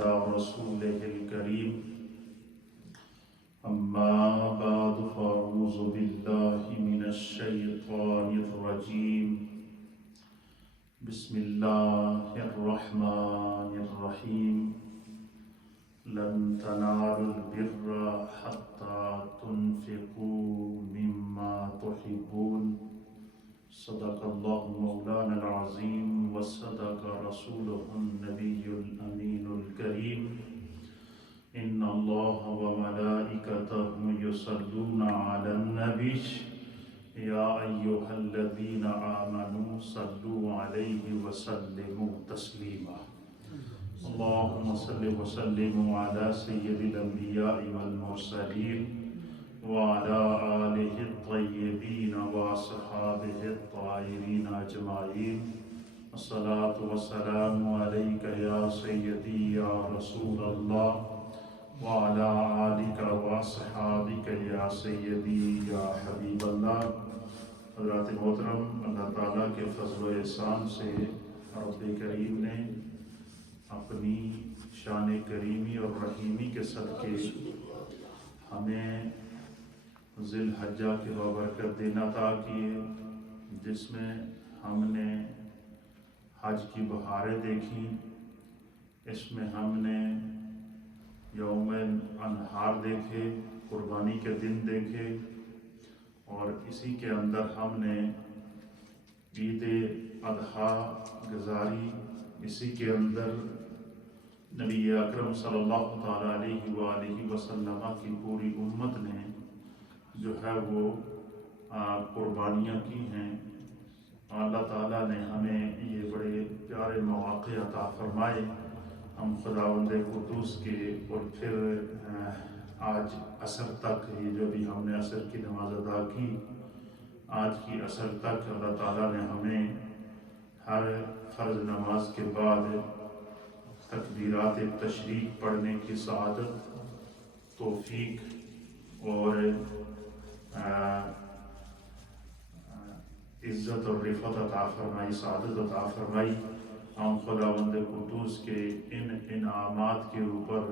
على رسوله الكريم أما بعد فأعوذ بالله من الشيطان الرجيم بسم الله الرحمن الرحيم لن تنالوا البر حتى تنفقوا مما تحبون صدق الله مولانا العظيم وصدق رسوله النبي الأمين الكريم إن الله وملائكته يصلون على النبي يا أيها الذين آمنوا صلوا عليه وسلموا تسليما اللهم صل وسلم على سيد الأنبياء والمرسلين وعلى آله الطيبين وأصحابه الطاهرين أجمعين الصلاة والسلام عليك يا سيدي يا رسول الله وعلى آلك وأصحابك يا سيدي يا حبيب الله. حضرات محترم، اللہ تعالیٰ کے فضل و احسان سے رب کریم نے اپنی شان کریمی اور رحیمی کے صدقے ہمیں ذی الحجہ کے بابرکت دن عطا کیے، جس میں ہم نے حج کی بہاریں دیکھیں، اس میں ہم نے یوم انہار دیکھے، قربانی کے دن دیکھے، اور اسی کے اندر ہم نے عید اضحیٰ گزاری، اسی کے اندر نبی اکرم صلی اللہ تعالیٰ علیہ وآلہ وسلم کی پوری امت نے جو ہے وہ قربانیاں کی ہیں۔ اللہ تعالیٰ نے ہمیں یہ بڑے پیارے مواقع عطا فرمائے، ہم خداوند قدوس کے، اور پھر آج عصر تک، یہ جو بھی ہم نے عصر کی نماز ادا کی، آج کی عصر تک اللہ تعالیٰ نے ہمیں ہر فرض نماز کے بعد تکبیرات تشریق پڑھنے کی سعادت، توفیق اور عزت اور رفعت عطا فرمائی، سعادت عطا فرمائی۔ ہم خداوند قدوس کے ان انعامات کے اوپر،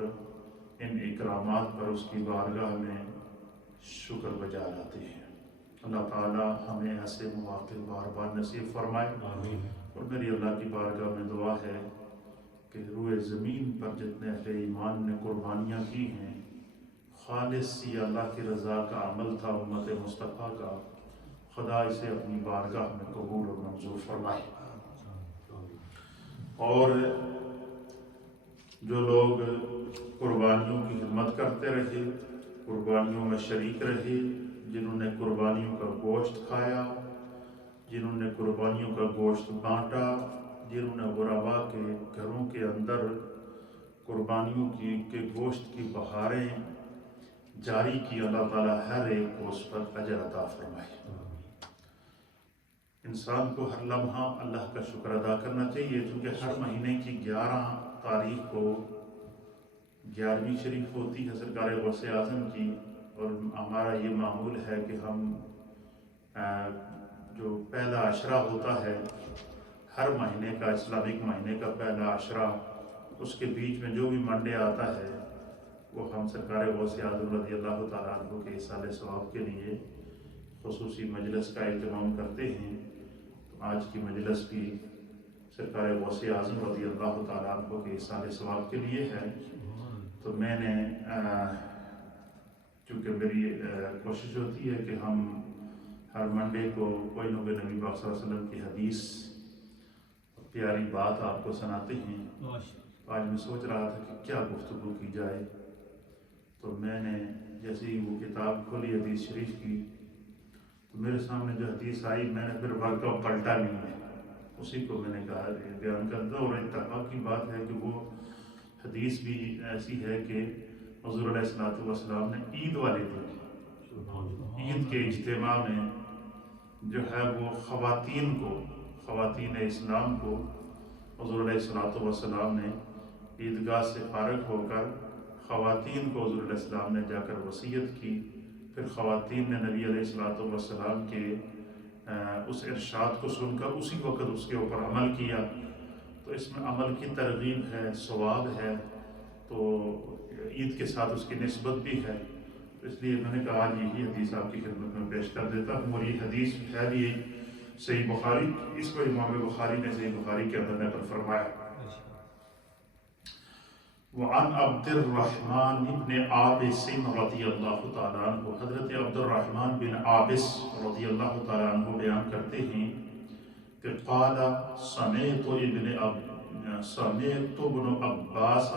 ان اکرامات پر اس کی بارگاہ میں شکر بجا لاتے ہیں۔ اللہ تعالیٰ ہمیں ایسے مواقع بار بار نصیب فرمائے، اور میری اللہ کی بارگاہ میں دعا ہے کہ روئے زمین پر جتنے اہل ایمان نے قربانیاں کی ہیں، خالص یہ اللہ کی رضا کا عمل تھا امت مصطفیٰ کا، خدا اسے اپنی بارگاہ میں قبول اور منظور فرمائے۔ اور جو لوگ قربانیوں کی خدمت کرتے رہے، قربانیوں میں شریک رہے، جنہوں نے قربانیوں کا گوشت کھایا، جنہوں نے قربانیوں کا گوشت بانٹا، جنہوں نے غرباء کے گھروں کے اندر قربانیوں کے گوشت کی بہاریں جاری کی، اللہ تعالیٰ ہر ایک کو اس پر اجر عطا فرمائے۔ انسان کو ہر لمحہ اللہ کا شکر ادا کرنا چاہیے، چونکہ ہر مہینے کی 11 تاریخ کو 11ویں شریف ہوتی ہے سرکار غوث اعظم کی، اور ہمارا یہ معمول ہے کہ ہم جو پہلا عشرہ ہوتا ہے ہر مہینے کا، اسلامک مہینے کا پہلا عشرہ، اس کے بیچ میں جو بھی منڈے آتا ہے وہ ہم سرکار غوث اعظم رضی اللہ تعالیٰ عنہ کے ایصال ثواب کے لیے خصوصی مجلس کا اہتمام کرتے ہیں۔ تو آج کی مجلس بھی سرکار غوث اعظم رضی اللہ تعالیٰ عنہ کے ایصال ثواب کے لیے ہے۔ تو میں نے چونکہ میری کوشش ہوتی ہے کہ ہم ہر منڈے کو کوئی نہ کوئی نبی پاک صلی اللہ علیہ وسلم کی حدیث، پیاری بات آپ کو سناتے ہیں۔ آج میں سوچ رہا تھا کہ کیا گفتگو کی جائے، تو میں نے جیسے ہی وہ کتاب کھولی حدیث شریف کی، تو میرے سامنے جو حدیث آئی میں نے پھر ورقہ پلٹا نہیں ہے، اسی کو میں نے کہا بیان کرتا ہوں۔ اور اتفاق کی بات ہے کہ وہ حدیث بھی ایسی ہے کہ حضور علیہ السلام نے عید والے دن، عید کے اجتماع میں جو ہے وہ خواتین اسلام کو حضور علیہ السلام نے عیدگاہ سے فارغ ہو کر خواتین کو حضور علیہ السلام نے جا کر وصیت کی، پھر خواتین نے نبی علیہ السلام کے اس ارشاد کو سن کر اسی وقت اس کے اوپر عمل کیا۔ تو اس میں عمل کی ترغیب ہے، ثواب ہے، تو عید کے ساتھ اس کی نسبت بھی ہے، اس لیے میں نے کہا آج یہی حدیث آپ کی خدمت میں پیش کر دیتا ہوں، اور یہ حدیث ہے بھی صحیح بخاری، اس کو امام بخاری نے صحیح بخاری کے اندر نقل فرمایا۔ وعن عبد الرحمن بن عابس رضی اللہ تعالیٰ عنہ، حضرت عبد الرحمن بن عابس رضی اللہ تعالیٰ عنہ بیان کرتے ہیں کہ قال سمعت ابن عباس،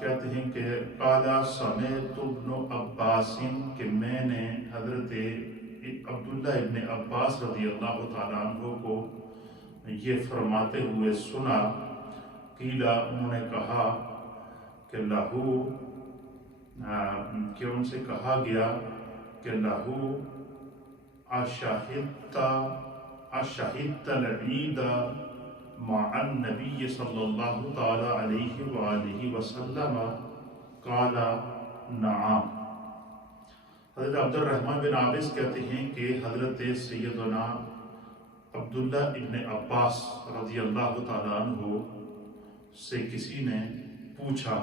کہتے ہیں کہ قال سمعت ابن عباس، کہ میں نے حضرت عبداللہ ابن عباس رضی اللہ تعالیٰ عنہ کو یہ فرماتے ہوئے سنا، قیلا، انہوں نے کہا کہ لہو، کہ ان سے کہا گیا کہ لہو اشہدت العید مع النبی صلی اللہ تعالی علیہ وآلہ وسلم، قال نعم۔ حضرت عبد الرحمن بن عابس کہتے ہیں کہ حضرت سیدنا عبداللہ ابن عباس رضی اللہ تعالیٰ عنہ سے کسی نے پوچھا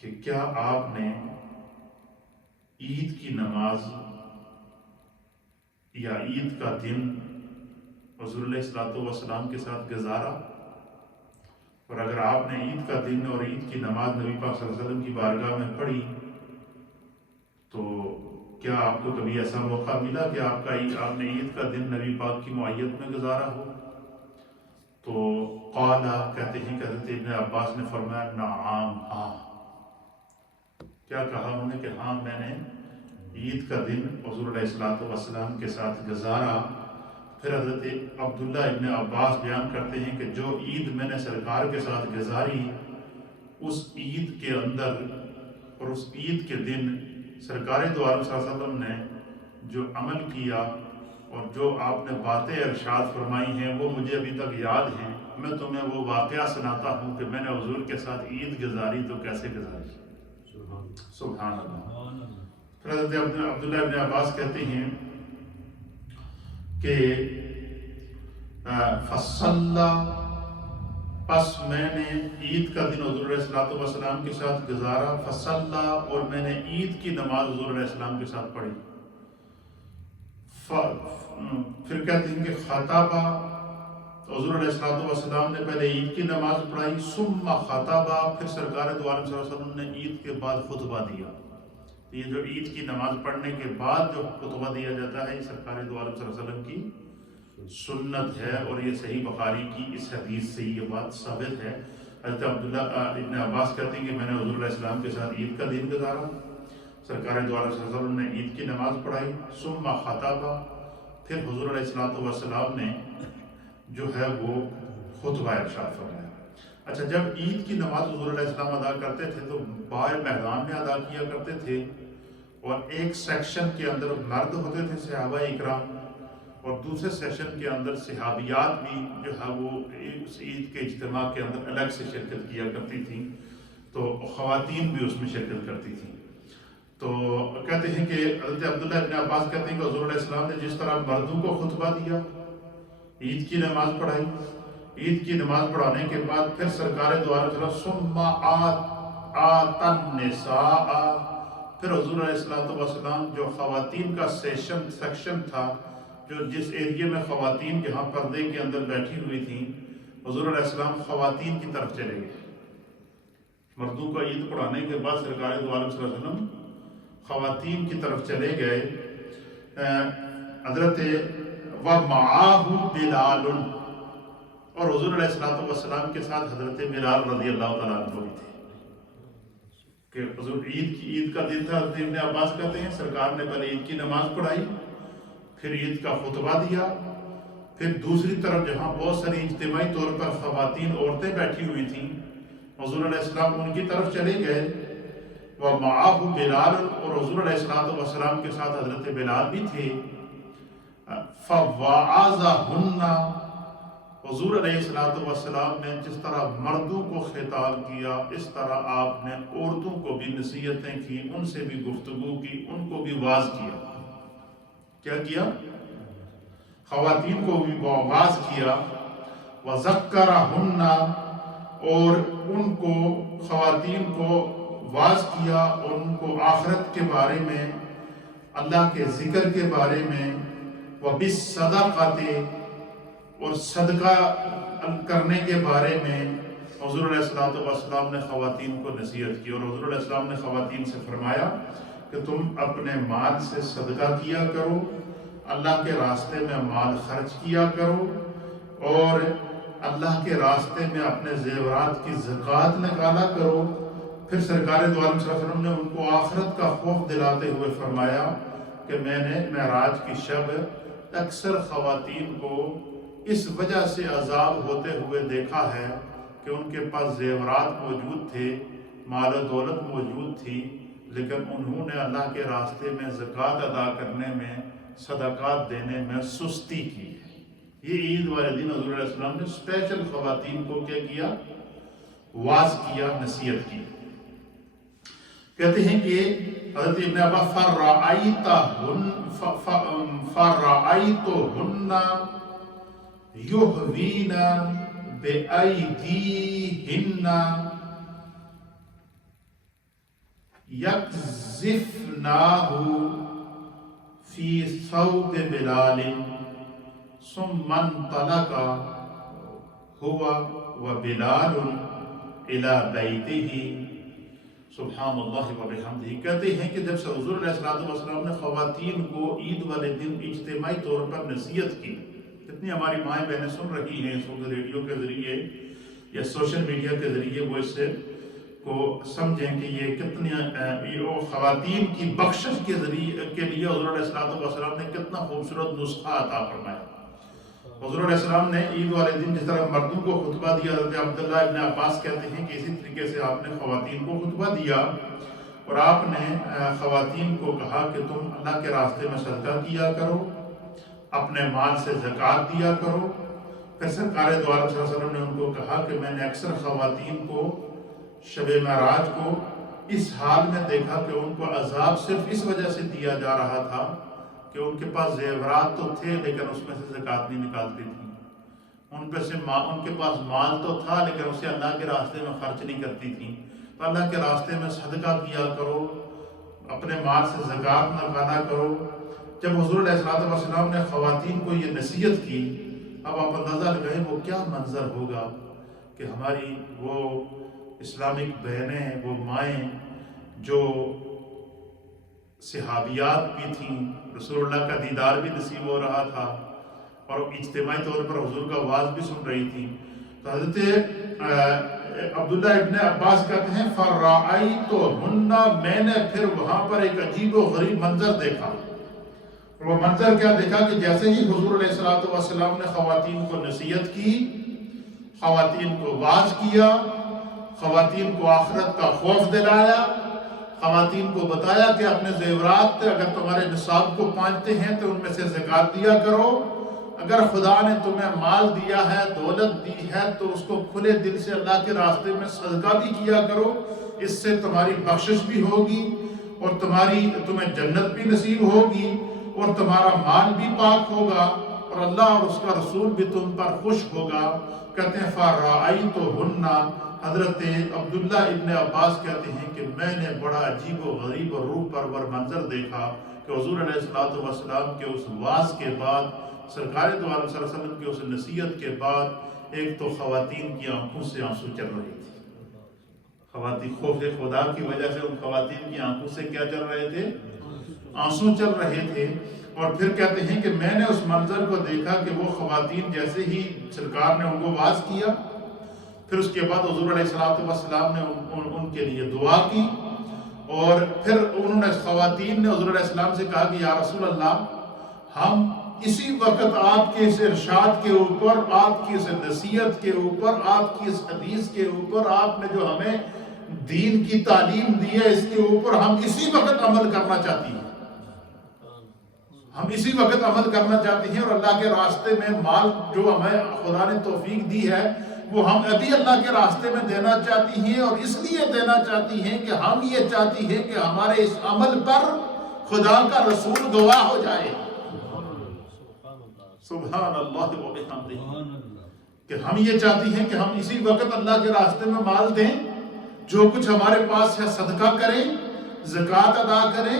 کہ کیا آپ نے عید کی نماز یا عید کا دن حضور علیہ السلام کے ساتھ گزارا؟ اور اگر آپ نے عید کا دن اور عید کی نماز نبی پاک صلی اللہ علیہ وسلم کی بارگاہ میں پڑھی تو کیا آپ کو کبھی ایسا موقع ملا کہ آپ نے عید کا دن نبی پاک کی معیت میں گزارا ہو؟ تو قالا، کہتے ہیں کہ حضرت ابن عباس نے فرمایا نعم، ہاں۔ کیا کہا انہوں نے کہ ہاں، میں نے عید کا دن حضور علیہ السلام کے ساتھ گزارا۔ پھر حضرت عبداللہ ابن عباس بیان کرتے ہیں کہ جو عید میں نے سرکار کے ساتھ گزاری، اس عید کے اندر اور اس عید کے دن سرکار دو عالم صلی اللہ علیہ وسلم نے جو عمل کیا اور جو آپ نے باتیں ارشاد فرمائی ہیں وہ مجھے ابھی تک یاد ہیں۔ میں تمہیں وہ واقعہ سناتا ہوں کہ میں نے حضور کے ساتھ عید گزاری تو کیسے گزاری۔ سبحان اللہ۔ پھر حضرت عبداللہ ابن عباس کہتے ہیں کہ فصلّا، پس میں نے عید کا دن حضور علیہ السلام کے ساتھ گزارا، فصلّا، اور میں نے عید کی نماز حضور علیہ السلام کے ساتھ پڑھی۔ پھر کہتے ہیں کہ خطبہ، حضور علیہ السلام نے پہلے عید کی نماز پڑھائی، ثم خطبہ، پھر سرکار دو عالم صلی اللہ علیہ وسلم نے عید کے بعد خطبہ دیا۔ یہ جو عید کی نماز پڑھنے کے بعد جو خطبہ دیا جاتا ہے یہ سرکار دو عالم صلی اللہ علیہ وسلم کی سنت ہے، اور یہ صحیح بخاری کی اس حدیث سے یہ بات ثابت ہے۔ حضرت عبداللہ ابن عباس کہتے ہیں کہ میں نے حضور علیہ السلام کے ساتھ عید کا دن گزارا، سرکار دو عالم صلی اللہ علیہ وسلم نے عید کی نماز پڑھائی، ثم خطبہ، پھر حضور علیہ السلام نے جو ہے وہ خطبہ ارشاد فرمایا۔ اچھا، جب عید کی نماز حضور علیہ السلام ادا کرتے تھے تو باہر میدان میں ادا کیا کرتے تھے، اور ایک سیکشن کے اندر مرد ہوتے تھے صحابہ اکرام، اور دوسرے سیکشن کے اندر صحابیات بھی جو ہے وہ اس عید کے اجتماع کے اندر الگ سے شرکت کیا کرتی تھیں، تو خواتین بھی اس میں شرکت کرتی تھیں۔ تو کہتے ہیں کہ حضرت عبداللہ ابن عباس کہتے ہیں کہ حضور علیہ السلام نے جس طرح مردوں کو خطبہ دیا، عید کی نماز پڑھائی، عید کی نماز پڑھانے کے بعد پھر سرکار دو عالم ثم آت النساء، پھر حضور علیہ السلام جو خواتین کا سیکشن تھا، جو جس ایریے میں خواتین جہاں پردے کے اندر بیٹھی ہوئی تھیں، حضور علیہ السلام خواتین کی طرف چلے گئے۔ مردوں کا عید پڑھانے کے بعد سرکار دو عالم صلی اللہ علیہ وسلم خواتین کی طرف چلے گئے۔ حضرت وَمَعَاهُ بِلَالٌ، اور حضور علیہ السلام کے ساتھ حضرت بلال رضی اللہ تعالیٰ عنہ بھی تھے، کہ حضور عید کا دن تھا۔ حضرت ابن عباس کہتے ہیں سرکار نے پہلے عید کی نماز پڑھائی، پھر عید کا خطبہ دیا، پھر دوسری طرف جہاں بہت ساری اجتماعی طور پر خواتین عورتیں بیٹھی ہوئی تھیں، حضور علیہ السلام ان کی طرف چلے گئے۔ وَمَعَاهُ بِلَالٌ، اور حضور علیہ السلام کے ساتھ حضرت بلال بھی تھے۔ فَوَعَظَهُنَّ، حضور علیہ السلام نے جس طرح مردوں کو خطاب کیا اس طرح آپ نے عورتوں کو بھی نصیحتیں کی، ان سے بھی گفتگو کی، ان کو بھی واعظ کیا۔ کیا کیا؟ خواتین کو بھی واعظ کیا۔ وَذَكَّرَهُنَّ، اور ان کو خواتین کو واعظ کیا اور ان کو آخرت کے بارے میں، اللہ کے ذکر کے بارے میں، وَبِالصَّدَقَةِ اور صدقہ کرنے کے بارے میں حضور علیہ السلام نے خواتین کو نصیحت کی۔ اور حضور علیہ السلام نے خواتین سے فرمایا کہ تم اپنے مال سے صدقہ کیا کرو، اللہ کے راستے میں مال خرچ کیا کرو، اور اللہ کے راستے میں اپنے زیورات کی زکوٰۃ نکالا کرو۔ پھر سرکار دو عالم صلی اللہ علیہ وسلم نے ان کو آخرت کا خوف دلاتے ہوئے فرمایا کہ میں نے معراج کی شب اکثر خواتین کو اس وجہ سے عذاب ہوتے ہوئے دیکھا ہے کہ ان کے پاس زیورات موجود تھے، مال و دولت موجود تھی، لیکن انہوں نے اللہ کے راستے میں زکوٰۃ ادا کرنے میں، صدقات دینے میں سستی کی ہے۔ یہ عید والے دن حضور علیہ السلام نے اسپیشل خواتین کو کیا کیا؟ واعظ کیا، نصیحت کی۔ کہتے ہیں کہ حضرت ابن عباس فَرَأَيْتُهُنَّ يُحْوِينَ بِأَيْدِيهِنَّ يَقْذِفْنَاهُ فِي ثَوْبِ بِلَالٍ ثُمَّ انطَلَقَ هُوَ وَبِلَالٌ إِلَى بَيْتِهِ سبحان اللہ وبحمدہ۔ کہتے ہیں کہ جب سے حضور علیہ السلام نے خواتین کو عید والے دن اجتماعی طور پر نصیحت کی، کتنی ہماری مائیں بہنیں سن رہی ہیں اس وقت ریڈیو کے ذریعے یا سوشل میڈیا کے ذریعے، وہ اس سے کو سمجھیں کہ یہ کتنی خواتین کی بخشش کے ذریعے کے لیے حضور علیہ السلام نے کتنا خوبصورت نسخہ عطا فرمایا۔ حضور علیہ السلام نے عید والے دن جس طرح مردوں کو خطبہ دیا، حضرت عبداللہ ابن عباس کہتے ہیں کہ اسی طریقے سے آپ نے خواتین کو خطبہ دیا، اور آپ نے خواتین کو کہا کہ تم اللہ کے راستے میں صدقہ کیا کرو، اپنے مال سے زکوٰۃ دیا کرو۔ پھر سرکار دو عالم صلی اللہ علیہ وسلم نے ان کو کہا کہ میں نے اکثر خواتین کو شب معراج کو اس حال میں دیکھا کہ ان کو عذاب صرف اس وجہ سے دیا جا رہا تھا کہ ان کے پاس زیورات تو تھے لیکن اس میں سے زکوٰۃ نہیں نکالتی تھیں، ان کے پاس مال تو تھا لیکن اسے اللہ کے راستے میں خرچ نہیں کرتی تھیں۔ تو اللہ کے راستے میں صدقہ کیا کرو، اپنے مال سے زکوٰۃ نکالا کرو۔ جب حضور علیہ السلام نے خواتین کو یہ نصیحت کی، اب آپ اندازہ لگائیں وہ کیا منظر ہوگا کہ ہماری وہ اسلامک بہنیں، وہ مائیں جو صحابیات بھی تھیں، رسول اللہ کا دیدار بھی نصیب ہو رہا تھا اور اجتماعی طور پر حضور کا واعظ بھی سن رہی تھیں، تو حضرت عبداللہ ابن عباس کہتے ہیں فَرَأَيْتُهُنَّ میں نے پھر وہاں پر ایک عجیب و غریب منظر دیکھا۔ وہ منظر کیا دیکھا کہ جیسے ہی حضور علیہ السلام نے خواتین کو نصیحت کی، خواتین کو واعظ کیا، خواتین کو آخرت کا خوف دلایا، خواتین کو بتایا کہ اپنے زیورات اگر تمہارے نصاب کو پہنچتے ہیں تو ان میں سے زکوٰۃ دیا کرو، اگر خدا نے تمہیں مال دیا ہے، دولت دی ہے، تو اس کو کھلے دل سے اللہ کے راستے میں صدقہ بھی کیا کرو، اس سے تمہاری بخشش بھی ہوگی اور تمہیں جنت بھی نصیب ہوگی اور تمہارا مال بھی پاک ہوگا اور اللہ اور اس کا رسول بھی تم پر خوش ہوگا۔ کہتے ہیں فَرَأَيْتُهُنَّ، حضرت عبداللہ ابن عباس کہتے ہیں کہ میں نے بڑا عجیب و غریب اور روح پرور منظر دیکھا کہ حضور علیہ السلام کے اس واعظ کے بعد، سرکار دو عالم صلی اللہ علیہ وسلم کی اس نصیحت کے بعد، ایک تو خواتین کی آنکھوں سے آنسو چل رہی تھی۔ خواتین خوف خدا کی وجہ سے ان خواتین کی آنکھوں سے کیا چل رہے تھے؟ آنسو چل رہے تھے۔ اور پھر کہتے ہیں کہ میں نے اس منظر کو دیکھا کہ وہ خواتین جیسے ہی سرکار نے ان کو واعظ کیا، پھر اس کے بعد حضور علیہ السلام نے ان کے لیے دعا کی، اور پھر انہوں نے خواتین نے حضور علیہ السلام سے کہا کہ یا رسول اللہ، ہم اسی وقت آپ کے اس ارشاد کے اوپر، آپ کی اس نصیحت کے اوپر، آپ کی اس حدیث کے اوپر، آپ نے جو ہمیں دین کی تعلیم دی ہے، اس کے اوپر ہم اسی وقت عمل کرنا چاہتی ہیں، ہم اسی وقت عمل کرنا چاہتے ہیں، اور اللہ کے راستے میں مال جو ہمیں خدا نے توفیق دی ہے وہ ہم ابھی اللہ کے راستے میں دینا چاہتی ہیں، اور اس لیے دینا چاہتی ہیں کہ ہم یہ چاہتی ہیں کہ ہمارے اس عمل پر خدا کا رسول گواہ ہو جائے۔ سبحان اللہ و بحمدہ۔ کہ ہم یہ چاہتی ہیں کہ ہم اسی وقت اللہ کے راستے میں مال دیں، جو کچھ ہمارے پاس ہے صدقہ کریں، زکوٰۃ ادا کریں،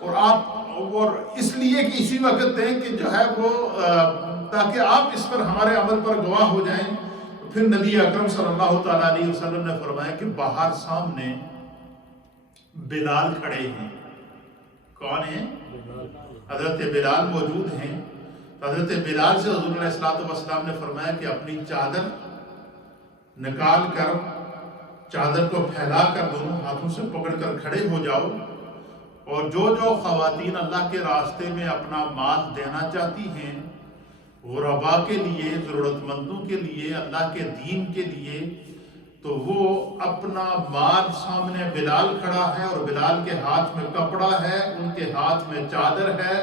اور اس لیے کہ اسی وقت دیں کہ جو ہے وہ تاکہ آپ اس پر ہمارے عمل پر گواہ ہو جائیں۔ پھر نبی اکرم صلی اللہ تعالیٰ علیہ وسلم نے فرمایا کہ باہر سامنے بلال کھڑے ہیں۔ کون ہیں؟ حضرت بلال موجود ہیں۔ حضرت بلال سے حضور علیہ السلام نے فرمایا کہ اپنی چادر نکال کر، چادر کو پھیلا کر دونوں ہاتھوں سے پکڑ کر کھڑے ہو جاؤ، اور جو خواتین اللہ کے راستے میں اپنا مال دینا چاہتی ہیں، غرباء کے لیے، ضرورت مندوں کے لیے، اللہ کے دین کے لیے، تو وہ اپنا مال سامنے بلال کھڑا ہے اور بلال کے ہاتھ میں کپڑا ہے، ان کے ہاتھ میں چادر ہے،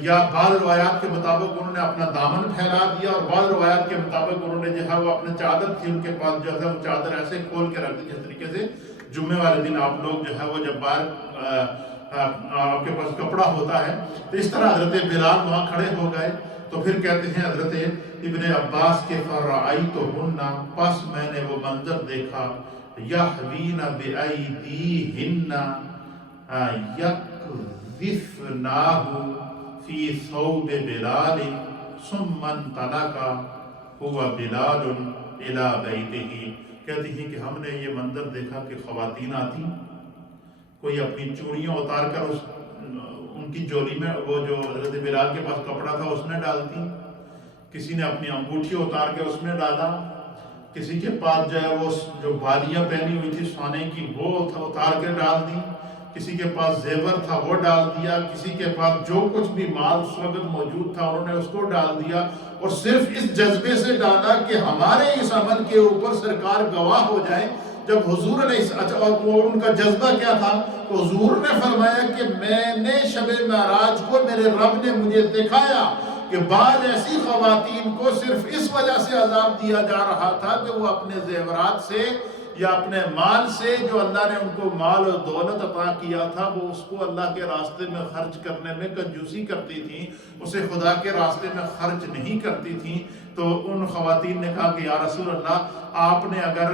یا بعض روایات کے مطابق انہوں نے اپنا دامن پھیلا دیا، اور بعض روایات کے مطابق انہوں نے جو ہے وہ اپنے چادر تھی ان کے پاس جو ہے وہ چادر ایسے کھول کے رکھ دی، جس طریقے سے جمعے والے دن آپ لوگ جو ہے وہ جب باہر آپ کے پاس کپڑا ہوتا ہے، تو اس طرح حضرت بلال وہاں کھڑے ہو گئے۔ تو پھر کہتے ہیں حضرت ابن عباس کے فرأیتہن، پس میں نے وہ منظر دیکھا، یحوین بأیدیہن یقذفناہ فی ثوب بلال ثم انطلق هو بلال الی بیتہ۔ کہتی ہیں کہ ہم نے یہ منظر دیکھا کہ خواتین آتی، کوئی اپنی چوڑیاں اتار کر ان کی جولی میں، وہ جو حضرت بلال کے پاس کپڑا تھا اس میں ڈالتی، کسی نے اپنی انگوٹھی اتار کے اس میں ڈالا، کسی کے پاس جو ہے وہ جو بالیاں پہنی ہوئی تھی سونے کی وہ اتار کے ڈال دی، کسی کے پاس زیور تھا وہ ڈال دیا، کسی کے پاس جو کچھ بھی مال اس وقت موجود تھا انہوں نے اس کو ڈال دیا، اور صرف اس جذبے سے ڈالا کہ ہمارے اس عمل کے اوپر سرکار گواہ ہو جائے۔ جب حضور علیہ اور ان کا جذبہ کیا تھا، تو حضور نے فرمایا کہ میں نے شب معراج کو میرے رب نے مجھے دکھایا کہ بعض ایسی خواتین کو صرف اس وجہ سے عذاب دیا جا رہا تھا کہ وہ اپنے زیورات سے یا اپنے مال سے، جو اللہ نے ان کو مال و دولت عطا کیا تھا، وہ اس کو اللہ کے راستے میں خرچ کرنے میں کنجوسی کرتی تھیں، اسے خدا کے راستے میں خرچ نہیں کرتی تھیں۔ تو ان خواتین نے کہا کہ یا رسول اللہ، آپ نے اگر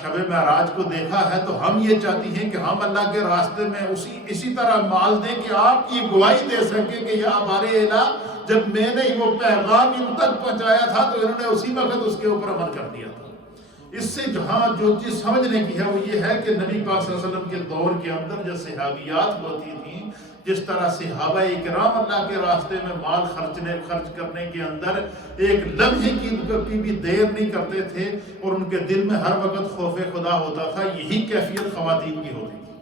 شب معراج کو دیکھا ہے تو ہم یہ چاہتی ہیں کہ ہم اللہ کے راستے میں اسی طرح مال دیں کہ آپ کی گواہی دے سکیں کہ یا ہمارے الہ، جب میں نے وہ پیغام ان تک پہنچایا تھا تو انہوں نے اسی وقت اس کے اوپر عمل کر دیا تھا۔ اس سے جہاں جو چیز سمجھنے کی ہے وہ یہ ہے کہ نبی پاک صلی اللہ علیہ وسلم کے دور کے اندر جو صحابیات ہوتی تھیں، جس طرح صحابہ اکرام اللہ کے راستے میں مال خرچ کرنے کے اندر ایک لمحے کی بھی دیر نہیں کرتے تھے، اور ان کے دل میں ہر وقت خوف خدا ہوتا تھا، یہی کیفیت خواتین کی ہوتی تھی،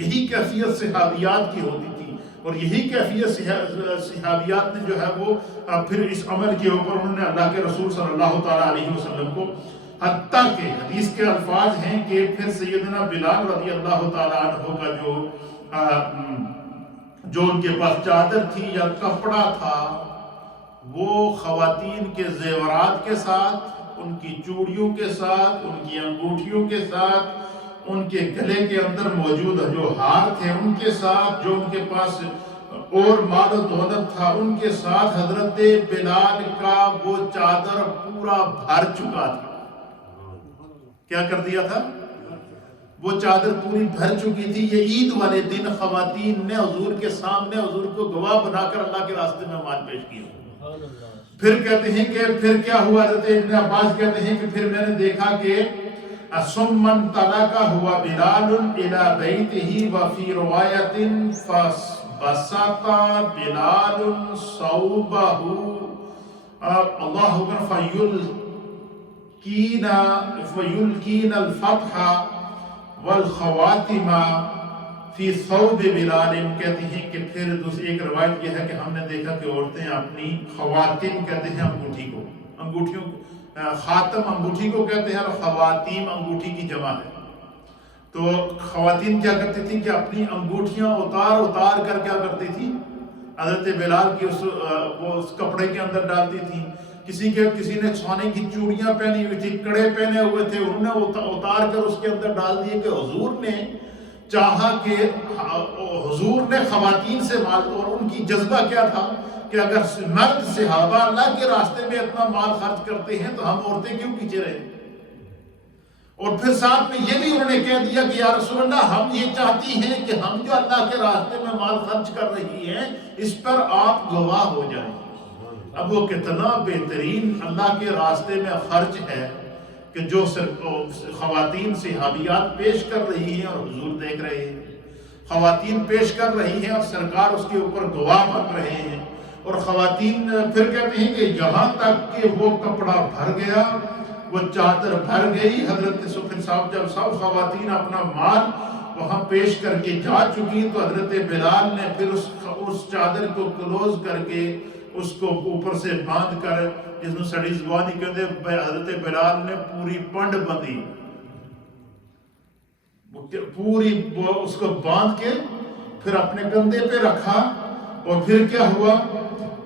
یہی کیفیت صحابیات کی ہوتی تھی، اور یہی کیفیت صحابیات نے جو ہے وہ پھر اس عمل کے اوپر انہوں نے اللہ کے رسول صلی اللہ تعالیٰ علیہ وسلم کو، حتیٰ کہ حدیث کے الفاظ ہیں کہ پھر سیدنا بلال رضی اللہ تعالیٰ عنہ کا جو ان کے پاس چادر تھی یا کپڑا تھا، وہ خواتین کے زیورات کے ساتھ، ان کی چوڑیوں کے ساتھ، ان کی انگوٹھیوں کے ساتھ، ان کے گلے کے اندر موجود جو ہار تھے ان کے ساتھ، جو ان کے پاس اور مال و دولت تھا ان کے ساتھ، حضرت بلال کا وہ چادر پورا بھر چکا تھا۔ کیا کر دیا تھا؟ وہ چادر پوری بھر چکی تھی۔ یہ عید والے دن خواتین نے حضور کے سامنے حضور کو گواہ بنا کر اللہ کے راستے میں مال پیش کیا۔ پھر کہتے ہیں کہ پھر کیا ہوا، حضرت ابن عباس کہتے ہیں کہ پھر میں نے دیکھا کہ ثم انطلق هو بلال الى بیتہ وفی روایت فبسط بلال ثوبہ اللہ اکبر فیلقین الفتح والخواتم فی ثوب بلال۔ کہتے ہیں کہ پھر دوسری ایک روایت یہ ہے کہ ہم نے دیکھا کہ عورتیں اپنی خواتین کہتے ہیں انگوٹھی کو، انگوٹھیوں خاتم انگوٹھی کو کہتے ہیں، اور خواتین انگوٹھی کی جمع ہے۔ تو خواتین کیا کرتی تھی کہ اپنی انگوٹھیاں اتار کر کیا کرتی تھی، حضرت بلال کی اس کپڑے کے اندر ڈالتی تھی۔ کسی نے سونے کی چوڑیاں پہنی ہوئی تھی، کڑے پہنے ہوئے تھے، انہوں نے اتار کر اس کے اندر ڈال دیے کہ حضور نے چاہا کہ حضور نے خواتین سے مال، اور ان کی جذبہ کیا تھا کہ اگر مرد صحابہ اللہ کے راستے میں اتنا مال خرچ کرتے ہیں تو ہم عورتیں کیوں پیچھے رہیں؟ اور پھر ساتھ میں یہ بھی انہوں نے کہہ دیا کہ یا رسول اللہ ہم یہ چاہتی ہیں کہ ہم جو اللہ کے راستے میں مال خرچ کر رہی ہیں اس پر آپ گواہ ہو جائیں۔ اب وہ کتنا بہترین اللہ کے راستے میں خرچ ہے کہ جو خواتین صحابیات پیش کر رہی ہیں اور حضور دیکھ رہے ہیں، خواتین پیش کر رہی ہیں اور سرکار اس کے اوپر گواہ بن رہے ہیں، اور خواتین پھر کہتے ہیں کہ یہاں تک کہ وہ کپڑا بھر گیا، وہ چادر بھر گئی۔ حضرت سفیان صاحب جب سب خواتین اپنا مال وہاں پیش کر کے جا چکی تو حضرت بلال نے پھر اس چادر کو کلوز کر کے اس کو اوپر سے باندھ کر، جس میں سڑی زبانی کہتے ہیں، حضرت بلال نے پوری پنڈ بندھی، پوری اس کو باندھ کے پھر اپنے کندھے پہ رکھا۔ اور پھر کیا ہوا؟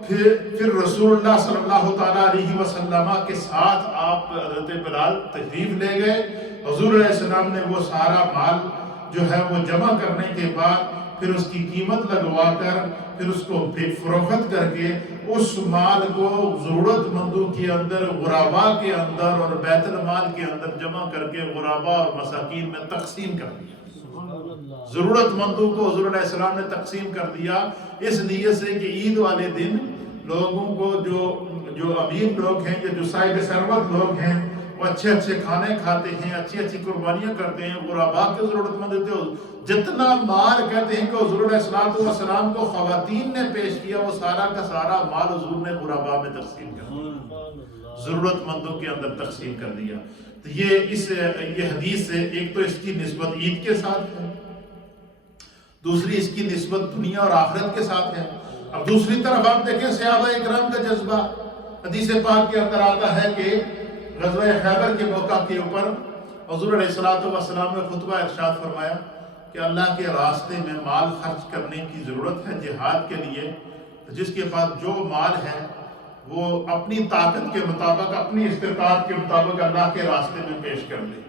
پھر رسول اللہ صلی اللہ تعالیٰ علیہ وسلم کے ساتھ آپ حضرت بلال تشریف لے گئے۔ حضور علیہ السلام نے وہ سارا مال جو ہے وہ جمع کرنے کے بعد پھر اس کی قیمت لگوا کر پھر اس کو فروخت کر کے اس مال کو ضرورت مندوں کے اندر، غرباء کے اندر اور بیت المال کے اندر جمع کر کے غرباء اور مساکین میں تقسیم کر دیا۔ ضرورت مندوں کو حضور علیہ السلام نے تقسیم کر دیا، اس نیت سے کہ عید والے دن لوگوں کو جو امیر لوگ ہیں یا جو صاحب ثروت لوگ ہیں وہ اچھے اچھے کھانے کھاتے ہیں، اچھی اچھی قربانیاں کرتے ہیں، غرباء کے ضرورت مند ہوتے ہیں۔ جتنا مال کہتے ہیں کہ حضور علیہ السلام کو خواتین نے پیش کیا، وہ سارا کا سارا مال حضور نے غرباء میں تقسیم کر دیا، ضرورت مندوں کے اندر تقسیم کر دیا۔ تو یہ حدیث سے ایک تو اس کی نسبت عید کے ساتھ ہے، دوسری اس کی نسبت دنیا اور آخرت کے ساتھ ہے۔ اب دوسری طرف آپ دیکھیں صحابہ اکرام کا جذبہ، حدیث پاک کے اندر آتا ہے کہ غزوہ خیبر کے موقع کے اوپر حضور علیہ السلام نے خطبہ ارشاد فرمایا کہ اللہ کے راستے میں مال خرچ کرنے کی ضرورت ہے جہاد کے لیے، جس کے پاس جو مال ہے وہ اپنی طاقت کے مطابق، اپنی استطاعت کے مطابق اللہ کے راستے میں پیش کر لے۔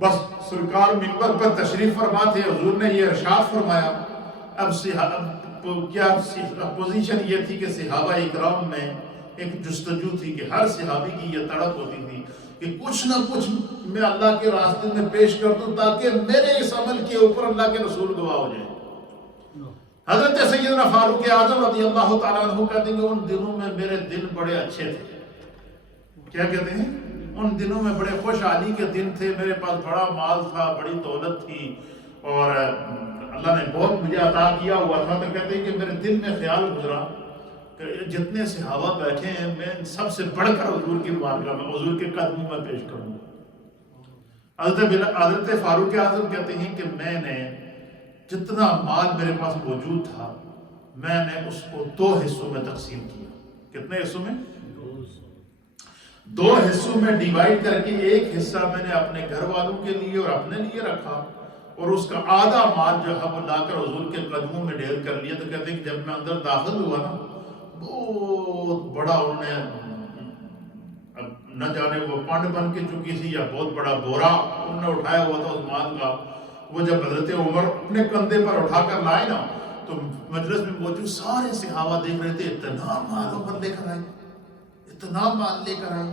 بس سرکار منبر پر تشریف فرما تھے، حضور نے یہ ارشاد فرمایا۔ اب کیا پوزیشن یہ تھی کہ صحابہ اکرام میں ایک جستجو تھی کہ ہر صحابی کی یہ تڑپ ہوتی تھی کہ کچھ نہ کچھ میں اللہ کے راستے میں پیش کر دوں تاکہ میرے اس عمل کے اوپر اللہ کے رسول گواہ ہو جائے۔ حضرت سیدنا فاروق اعظم رضی اللہ تعالیٰ عنہ کہتے ہیں کہ ان دنوں میں میرے دن بڑے اچھے تھے۔ کیا کہتے ہیں؟ ان دنوں میں بڑے خوشحالی کے دن تھے، میرے پاس بڑا مال تھا، بڑی دولت تھی، اور اللہ نے بہت مجھے عطا کیا ہوا تھا۔ تو کہتے ہیں کہ میرے دل میں خیال گزرا کہ جتنے صحابہ بیٹھے ہیں میں سب سے بڑھ کر حضور کی بارگاہ میں، حضور کے قدموں میں پیش کروں۔ حضرت فاروق اعظم کہتے ہیں کہ میں نے جتنا مال میرے پاس موجود تھا میں نے اس کو 2 حصوں میں تقسیم کیا۔ کتنے حصوں میں؟ 2 حصوں میں ڈیوائیڈ کر کے ایک حصہ میں نے اپنے گھر والوں کے لیے اور اپنے لیے رکھا، اور اس کا آدھا مال جو ہے وہ لا کر حضور کے قدموں میں ڈھیر کر لیا۔ تو کہتے ہیں کہ جب میں اندر داخل ہوا نا، بہت بڑا انہوں نے، نہ جانے وہ پنڈ بن کے چکی تھی یا بہت بڑا بورا انہوں نے اٹھایا ہوا تھا اس مال کا، وہ جب حضرت عمر اپنے کندھے پر اٹھا کر لائے نا تو مجلس میں موجود سارے صحابہ دیکھ رہے تھے، اتنا مال عمر لے کر آئے، اتنا مال لے کر آئے۔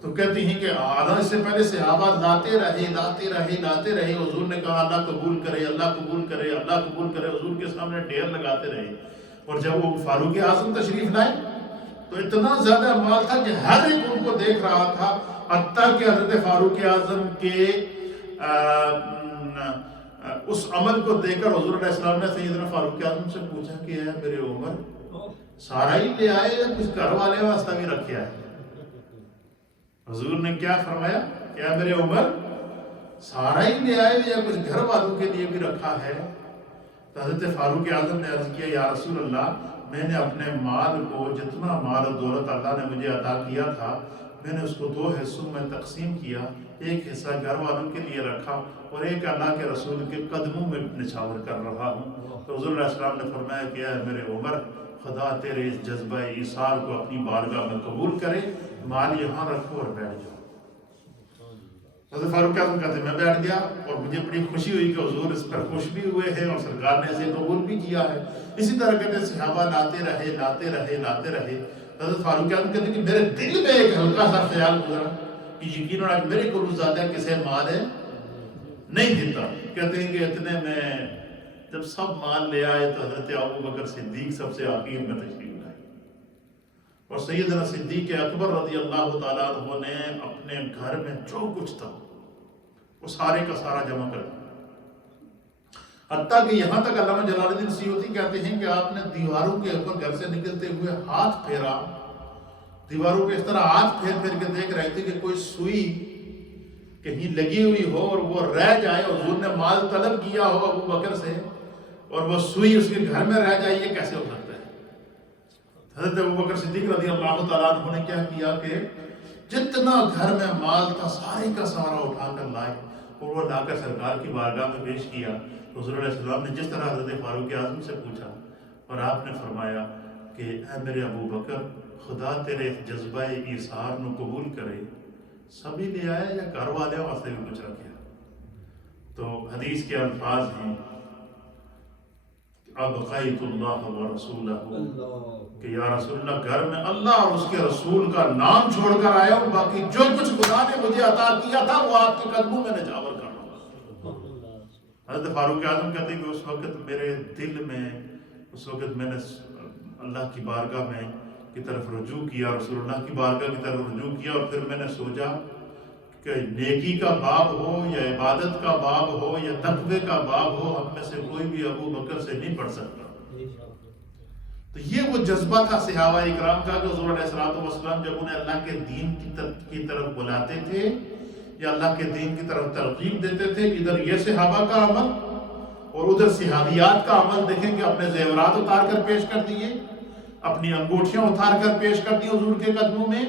تو کہتی ہیں کہ آدھا اس سے پہلے صحابہ لاتے رہے، حضور نے کہا اللہ قبول کرے، اللہ قبول کرے، اللہ قبول کرے، حضور کے سامنے ڈھیر لگاتے رہے۔ اور جب وہ فاروق اعظم تشریف لائے تو اتنا زیادہ مال تھا کہ ہر ایک ان کو دیکھ رہا تھا، حتیٰ کہ حضرت فاروق اعظم کے اس عمل کو دیکھ کر حضور علیہ السلام نے سیدنا فاروق اعظم سے پوچھا کہ اے میرے عمر سارا ہی لے آئے یا کچھ گھر والے واسطہ بھی رکھے آئے؟ حضور نے کیا فرمایا کہ اے میرے عمر سارا ہی لے آئے یا کچھ گھر والوں کے لیے بھی رکھا ہے؟ تو حضرت فاروق اعظم نے عرض کیا یا رسول اللہ، میں نے اپنے مال کو، جتنا مال و دولت اللہ نے مجھے عطا کیا تھا، میں نے اس کو 2 حصوں میں تقسیم کیا، ایک حصہ گھر والوں کے لیے رکھا اور ایک اللہ کے رسول کے قدموں میں نچھاور کر رہا ہوں۔ تو حضور علیہ السلام نے فرمایا کہ اے میرے عمر، خدا تیرے اس جذبہ ایثار کو اپنی بارگاہ میں قبول کرے، مال یہاں رکھو اور بیٹھ جاؤ۔ حضرت فاروق اعظم کہتے ہیں میں بیٹھ گیا اور مجھے بڑی خوشی ہوئی کہ حضور اس پر خوش بھی ہوئے ہیں اور سرکار نے اسے قبول بھی کیا ہے. اسی طرح کہتے ہیں صحابہ لاتے رہے. حضرت فاروق اعظم کہتے ہیں کہ میرے دل میں ایک ہلکا سا خیال گزرا کہ یقیناً آج میرے کو زیادہ کسے مال ہے نہیں دیتا. کہتے ہیں کہ اتنے میں جب سب مال لے آئے تو حضرت ابوبکر صدیق سب سے آخر میں تشریف لائے اور سیدنا صدیق اکبر رضی اللہ تعالیٰ عنہ نے اپنے گھر میں جو کچھ تھا وہ سارے کا سارا جمع کر دیا. حتیٰ کہ یہاں تک علامہ جلال الدین سیوطی کہتے ہیں کہ آپ نے دیواروں کے اوپر گھر سے نکلتے ہوئے ہاتھ پھیرا, دیواروں کے اس طرح ہاتھ پھیر کے دیکھ رہے تھے کہ کوئی سوئی کہیں لگی ہوئی ہو اور وہ رہ جائے. حضور نے مال طلب کیا ہو ابو بکر سے اور وہ سوئی اس کے گھر میں رہ جائے, یہ کیسے ہو سکتا ہے؟ حضرت ابو بکر صدیق رضی اللہ تعالیٰ عنہ نے کیا کیا کہ جتنا گھر میں مال تھا سارے کا سارا اٹھا کر لائے اور وہ لا کر سرکار کی بارگاہ میں پیش کیا. حضور علیہ السلام نے جس طرح حضرت فاروق اعظم سے پوچھا اور آپ نے فرمایا کہ اے میرے ابو بکر, خدا تیرے جذبہ ایثار نو قبول کرے, سبھی لے آیا یا گھر والے واسطے بھی کچھ رکھا؟ تو حدیث کے الفاظ ہیں ابقیت اللہ و رسولہ, کہ یا رسول اللہ گھر میں اللہ اور اس کے رسول کا نام چھوڑ کر آیا ہوں, باقی جو کچھ خدا نے مجھے عطا کیا تھا وہ آپ کے قدموں میں نچھاور کر رہا ہوں. حضرت فاروق اعظم کہتے ہیں کہ اس وقت میرے دل میں, اس وقت میں نے اللہ کی بارگاہ میں کی طرف رجوع کیا, رسول اللہ کی بارگاہ کی طرف رجوع کیا اور پھر میں نے سوچا کہ نیکی کا باب ہو یا عبادت کا باب ہو یا تقوی کا باب ہو, ہم میں سے کوئی بھی ابو بکر سے نہیں پڑھ سکتا. تو یہ وہ جذبہ تھا صحابہ اکرام کا کہ حضور علیہ السلام جب انہیں اللہ کے دین کی طرف بلاتے تھے یا اللہ کے دین کی طرف ترغیب دیتے تھے, ادھر یہ صحابہ کا عمل اور ادھر صحابیات کا عمل دیکھیں کہ اپنے زیورات اتار کر پیش کر دیے, اپنی انگوٹھیاں اتار کر پیش کر دی حضور کے قدموں میں,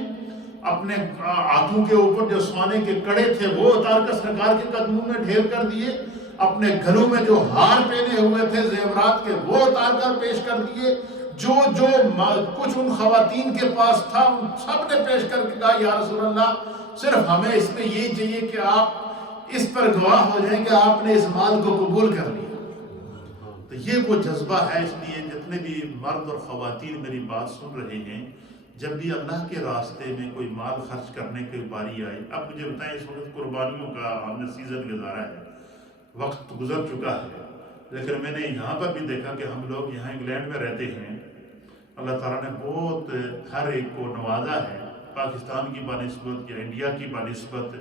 اپنے ہاتھوں کے اوپر جو سونے کے کڑے تھے وہ اتار کر سرکار کے قدموں میں ڈھیر کر دیے, اپنے گھروں میں جو ہار پہنے ہوئے تھے زیورات کے وہ اتار کر پیش کر دیے, جو کچھ ان خواتین کے پاس تھا ان سب نے پیش کر کے کہا یا رسول اللہ صرف ہمیں اس میں یہی چاہیے کہ آپ اس پر گواہ ہو جائیں کہ آپ نے اس مال کو قبول کر لیا. تو یہ وہ جذبہ ہے. اس لیے جتنے بھی مرد اور خواتین میری بات سن رہے ہیں, جب بھی اللہ کے راستے میں کوئی مال خرچ کرنے کی باری آئے, اب مجھے بتائیں اس وقت قربانیوں کا ہم نے سیزن گزارا ہے, وقت گزر چکا ہے, لیکن میں نے یہاں پر بھی دیکھا کہ ہم لوگ یہاں انگلینڈ میں رہتے ہیں, اللہ تعالیٰ نے بہت ہر ایک کو نوازا ہے, پاکستان کی بنسبت یا انڈیا کی بنسبت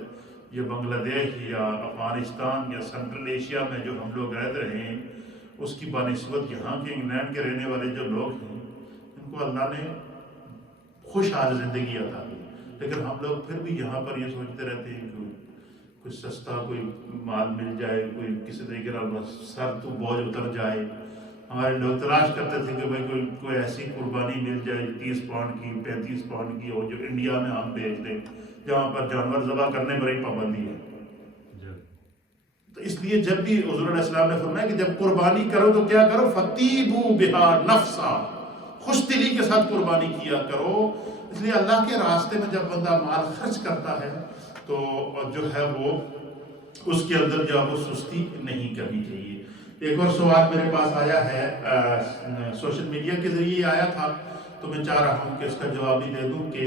یا بنگلہ دیش یا افغانستان یا سینٹرل ایشیا میں جو ہم لوگ رہ رہے ہیں اس کی بنسبت یہاں کے انگلینڈ کے رہنے والے جو لوگ ہیں ان کو اللہ نے خوشحال زندگی عطا کی. لیکن ہم لوگ پھر بھی یہاں پر یہ سوچتے رہتے ہیں کہ کچھ سستا کوئی مال مل جائے, کوئی کسی طریقے کا بس سر تو بوجھ اتر جائے. ہمارے لوگ تلاش کرتے تھے کہ بھائی کوئی ایسی قربانی مل جائے 30 پاؤنڈ کی 35 پاؤنڈ کی, اور جو انڈیا میں ہم بیچ دیں جہاں پر جانور ذبح کرنے پر ہی پابندی ہے. تو اس لیے جب بھی حضور علیہ السلام نے فرمایا کہ جب قربانی کرو تو کیا کرو, فَتِيبُوا بِهَا نَفْسًا, خوش دلی کے ساتھ قربانی کیا کرو. اس لیے اللہ کے راستے میں جب بندہ مال خرچ کرتا ہے تو جو ہے وہ اس کے اندر جو ہے وہ سستی نہیں کرنی چاہیے. ایک اور سوال میرے پاس آیا ہے, سوشل میڈیا کے ذریعے آیا تھا, تو میں چاہ رہا ہوں کہ اس کا جواب بھی دے دوں. کہ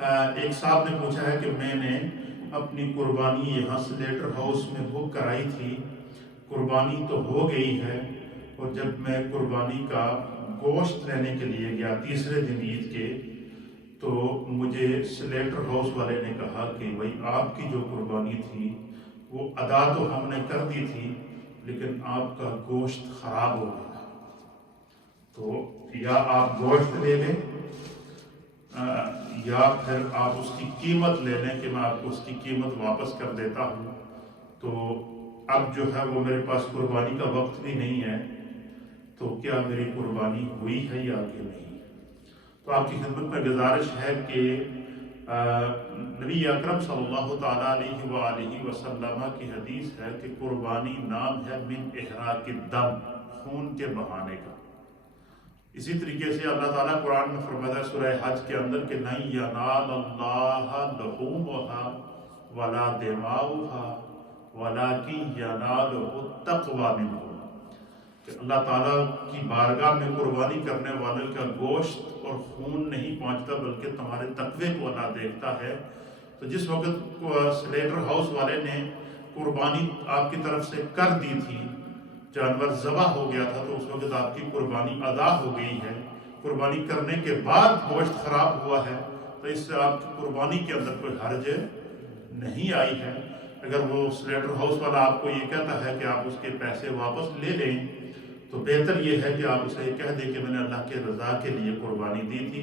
ایک صاحب نے پوچھا ہے کہ میں نے اپنی قربانی یہاں سلیٹر ہاؤس میں بک کرائی تھی, قربانی تو ہو گئی ہے, اور جب میں قربانی کا گوشت لینے کے لیے گیا تیسرے دن عید کے, تو مجھے سلیٹر ہاؤس والے نے کہا کہ بھائی آپ کی جو قربانی تھی وہ ادا تو ہم نے کر دی تھی لیکن آپ کا گوشت خراب ہو گیا, تو یا آپ گوشت لے لیں یا پھر آپ اس کی قیمت لے لیں کہ میں آپ کو اس کی قیمت واپس کر دیتا ہوں. تو اب جو ہے وہ میرے پاس قربانی کا وقت بھی نہیں ہے, تو کیا میری قربانی ہوئی ہے یا کہ نہیں؟ تو آپ کی خدمت میں گزارش ہے کہ نبی اکرم صلی اللہ تعالیٰ علیہ وآلہ وسلم کی حدیث ہے کہ قربانی نام ہے من احراق الدم, خون کے بہانے کا. اسی طریقے سے اللہ تعالیٰ قرآن میں فرماتا ہے سورہ حج کے اندر کہ نہیں ینال اللہ لحومہا ولا دماؤها ولكن يناله التقوى منكم، کہ اللہ تعالیٰ کی بارگاہ میں قربانی کرنے والے کا گوشت اور خون نہیں پہنچتا بلکہ تمہارے تقوی کو اللہ دیکھتا ہے۔ تو جس وقت سلیٹر ہاؤس والے نے قربانی آپ کی طرف سے کر دی تھی، جانور ذبح ہو گیا تھا، تو اس وقت آپ کی قربانی ادا ہو گئی ہے۔ قربانی کرنے کے بعد گوشت خراب ہوا ہے تو اس سے آپ کی قربانی کے اندر کوئی حرج نہیں آئی ہے۔ اگر وہ سلیٹر ہاؤس والا آپ کو یہ کہتا ہے کہ آپ اس کے پیسے واپس لے لیں، تو بہتر یہ ہے کہ آپ اسے کہہ دیں کہ میں نے اللہ کے رضا کے لیے قربانی دی تھی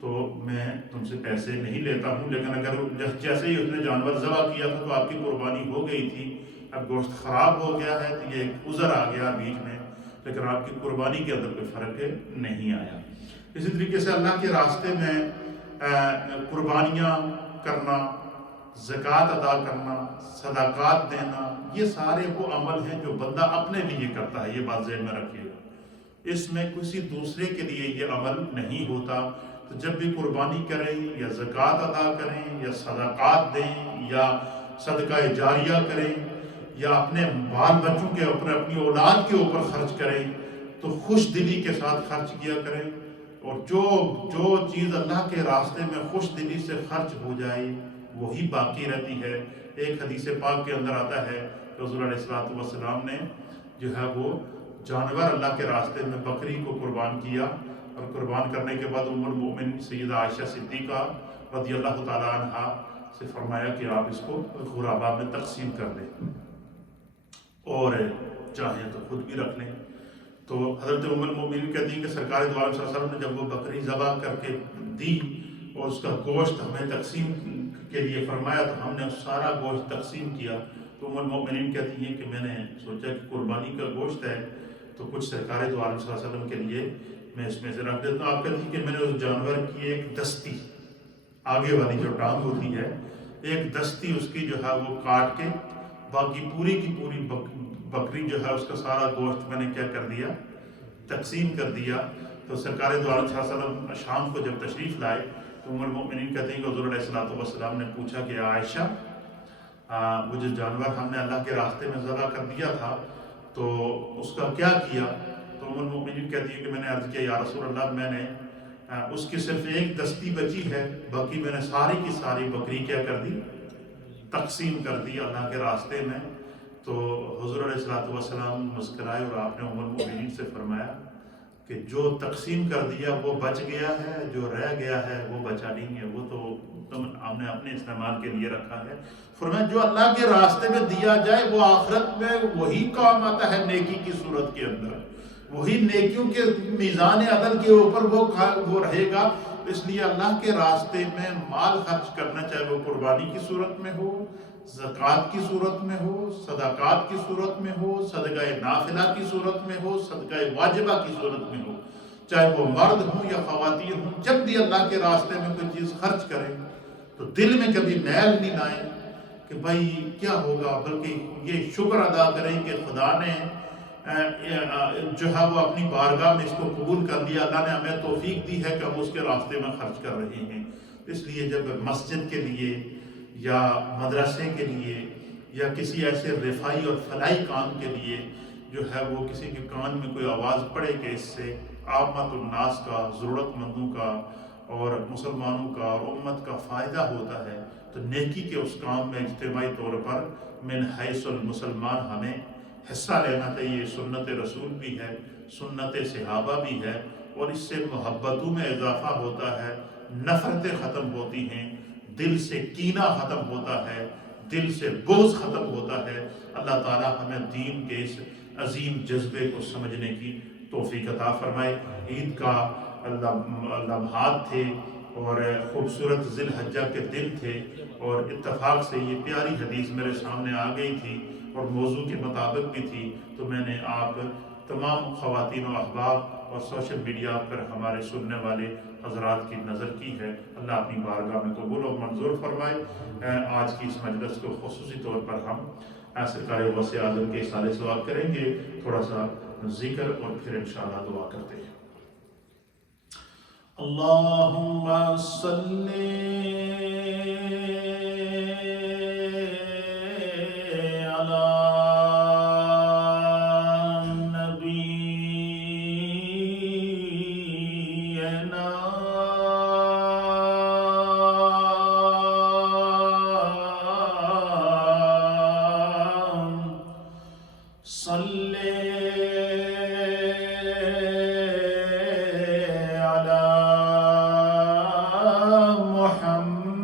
تو میں تم سے پیسے نہیں لیتا ہوں، لیکن اگر جیسے ہی اس نے جانور ذبح کیا تھا تو آپ کی قربانی ہو گئی تھی، اب گوشت خراب ہو گیا ہے تو یہ ایک عذر آ گیا بیچ میں، لیکن آپ کی قربانی کے اندر کوئی فرق نہیں آیا۔ اسی طریقے سے اللہ کے راستے میں قربانیاں کرنا، زکوٰۃ ادا کرنا، صدقات دینا، یہ سارے وہ عمل ہیں جو بندہ اپنے لیے کرتا ہے، یہ بات ذہن میں رکھیے گا، اس میں کسی دوسرے کے لیے یہ عمل نہیں ہوتا۔ تو جب بھی قربانی کریں یا زکوٰۃ ادا کریں یا صدقات دیں یا صدقہ جاریہ کریں یا اپنے بال بچوں کے اپنی اولاد کے اوپر خرچ کریں تو خوش دلی کے ساتھ خرچ کیا کریں، اور جو چیز اللہ کے راستے میں خوش دلی سے خرچ ہو جائے وہی باقی رہتی ہے۔ ایک حدیث پاک کے اندر آتا ہے کہ حضور علیہ السلام نے جو ہے وہ جانور اللہ کے راستے میں بکری کو قربان کیا، اور قربان کرنے کے بعد ام المؤمن سیدہ عائشہ صدیقہ رضی اللہ تعالیٰ عنہا سے فرمایا کہ آپ اس کو غرباء میں تقسیم کر دیں اور چاہیں تو خود بھی رکھ لیں۔ تو حضرت ام المؤمنین کہتی ہیں کہ سرکار دو عالم صلی اللہ علیہ وسلم نے جب وہ بکری ذبح کر کے دی اور اس کا گوشت ہمیں تقسیم کے لیے فرمایا تو ہم نے سارا گوشت تقسیم کیا، تو ام المؤمنین کہتی ہیں کہ میں نے سوچا کہ قربانی کا گوشت ہے تو کچھ سرکار دو عالم صلی اللہ علیہ وسلم کے لیے میں اس میں سے رکھ دیتا ہوں۔ آپ کہتی ہیں کہ میں نے اس جانور کی ایک دستی، آگے والی جو ٹانگ ہوتی ہے، ایک دستی اس کی جو ہے وہ کاٹ کے باقی پوری کی پوری بکری جو ہے اس کا سارا گوشت میں نے کیا کر دیا، تقسیم کر دیا۔ تو سرکار دو عالم صلی اللہ علیہ وسلم شام کو جب تشریف لائے تو ام المؤمنین کہتے ہیں کہ حضور علیہ السلام نے پوچھا کہ عائشہ وہ جو جانور ہم نے اللہ کے راستے میں ذبح کر دیا تھا تو اس کا کیا کیا؟ تو ام المؤمنین کہتی ہیں کہ میں نے عرض کیا یا رسول اللہ میں نے اس کی صرف ایک دستی بچی ہے، باقی میں نے ساری کی ساری بکری کیا کر دی، تقسیم کر دی اللہ کے راستے میں۔ تو حضور علیہ السلام مسکرائے اور آپ نے ام المؤمنین سے فرمایا کہ جو تقسیم کر دیا وہ بچ گیا ہے، جو رہ گیا ہے وہ بچا نہیں ہے، وہ تو ہم نے اپنے استعمال کے لیے رکھا ہے۔ فرمایا جو اللہ کے راستے میں دیا جائے وہ آخرت میں وہی کام آتا ہے نیکی کی صورت کے اندر، وہی نیکیوں کے میزان عدل کے اوپر وہ رہے گا۔ اس لیے اللہ کے راستے میں مال خرچ کرنا، چاہے وہ قربانی کی صورت میں ہو، زکوٰۃ کی صورت میں ہو، صدقات کی صورت میں ہو، صدقہ نافلہ کی صورت میں ہو، صدقہ واجبہ کی صورت میں ہو، چاہے وہ مرد ہوں یا خواتین ہوں، جب بھی اللہ کے راستے میں کوئی چیز خرچ کریں تو دل میں کبھی میل نہیں لائیں کہ بھائی کیا ہوگا، بلکہ یہ شکر ادا کریں کہ خدا نے جو ہے وہ اپنی بارگاہ میں اس کو قبول کر لیا، اللہ نے ہمیں توفیق دی ہے کہ ہم اس کے راستے میں خرچ کر رہے ہیں۔ اس لیے جب مسجد کے لیے یا مدرسے کے لیے یا کسی ایسے رفائی اور فلاحی کام کے لیے جو ہے وہ کسی کے کان میں کوئی آواز پڑے کہ اس سے عامت الناس کا، ضرورت مندوں کا اور مسلمانوں کا اور امت کا فائدہ ہوتا ہے، تو نیکی کے اس کام میں اجتماعی طور پر من حیث المسلمان ہمیں حصہ لینا چاہیے۔ سنت رسول بھی ہے، سنت صحابہ بھی ہے، اور اس سے محبتوں میں اضافہ ہوتا ہے، نفرتیں ختم ہوتی ہیں، دل سے کینہ ختم ہوتا ہے، دل سے بغض ختم ہوتا ہے۔ اللہ تعالیٰ ہمیں دین کے اس عظیم جذبے کو سمجھنے کی توفیق عطا فرمائے۔ عید کا لمحات تھے اور خوبصورت ذی الحجہ کے دن تھے، اور اتفاق سے یہ پیاری حدیث میرے سامنے آ گئی تھی اور موضوع کے مطابق بھی تھی، تو میں نے آپ تمام خواتین و احباب اور سوشل میڈیا پر ہمارے سننے والے حضرات کی نظر کی ہے۔ اللہ اپنی بارگاہ میں قبول و منظور فرمائے۔ آج کی اس مجلس کو خصوصی طور پر ہم سرکار غوث اعظم کے سال ثواب کریں گے، تھوڑا سا ذکر اور پھر انشاءاللہ دعا کرتے ہیں۔ اللہم صلی صلی علی محمد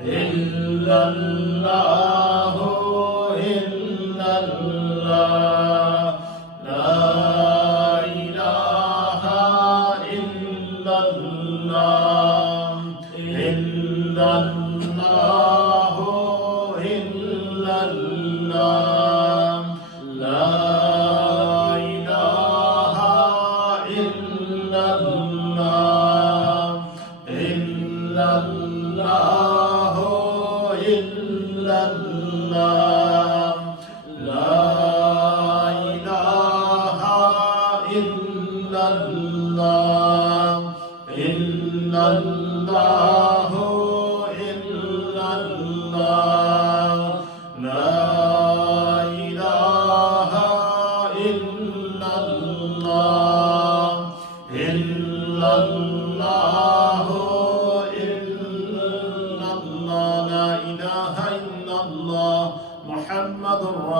إلا الله إلا